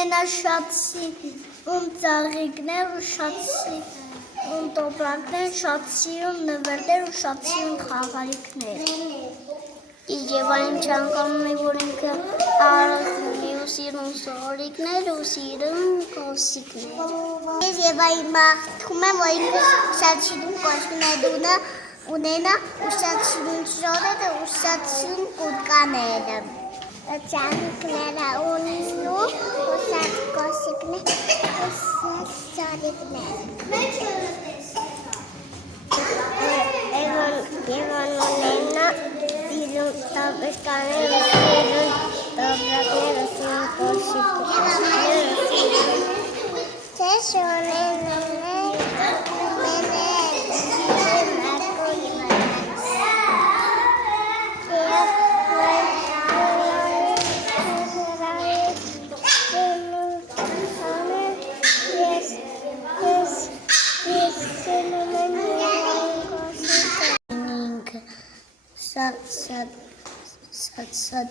ունենա շատսի ծաղիկներ ու շատսի տոպրակներ, շատսի նվերներ ու շատսի խաղալիքներ։ Եվ այն չանկանում է, որ ինքը առասնի ու սիրուն սորիկներ ու սիրուն կոսիկներ։ Եվ այն մաղթում եմ, որ ինքը շատ սիրուն կոսիկներ ունենա ու շատ սիրուն շորերը ու շատ սիրուն կուտկաները։ Ծաղիկները ունենու ու շատ կոսիկներ ու շատ սորիկներ։ Եվ ունենա սիրուն տապետկաներ ու սիրուն տոպրակներ ու սիրուն կոսիկներ։ Չես ունենա Շատ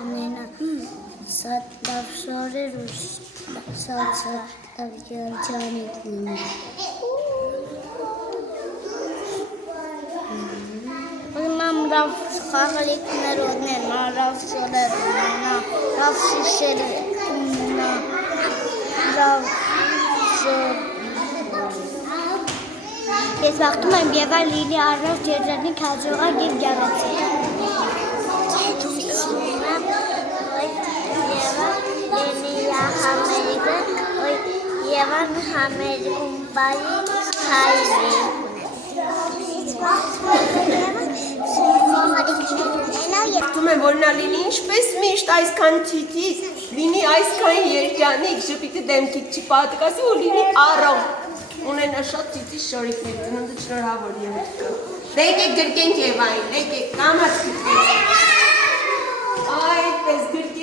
ունենա շատ լավ շորեր ու շատ լավ երջանիկներ։ Ուրեմն լավ խաղալիքներ ունենա, լավ շորեր ունենա, լավ շիշեր ունենա, լավ շոր։ Ես վաղտում եմ եղալ լինի առողջ երջանիկ հաջողակ և գեղեցիկ։ Եվան համերգում բարի հայրի Ում եմ, որ նա լինի ինչպես միշտ այսքան թիթիզ, լինի այսքան երջանիկ, շպիտի դեմքիդ չի պատկասի ու լինի առողջ, ունենա շատ թիթիզ շորիկներ, ծնունդը շնորհավոր եղիկը։ Լեկեք գրկենք Եվային, լեկեք, կամաց գրկենք։ Այդպես գրկեք։